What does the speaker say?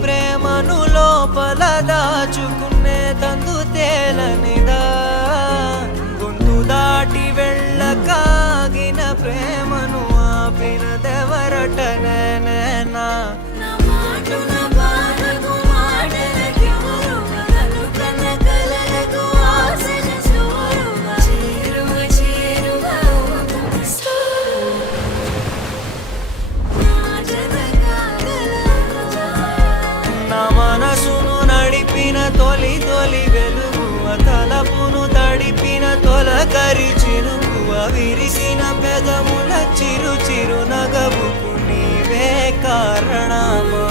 ప్రేమను లోపల దాచుకునే తందు తేలనిదా గొంతు దాటి వెళ్ళకాగిన ప్రేమను ఆపినదెవరటనే నేనా మనసును నడిపిన తొలి తొలి వెలుగువ తలపును తడిపిన తొలకరి చిరుకువ విరిసిన పెదముల చిరు చిరు నగవుకు నీవే కారణమా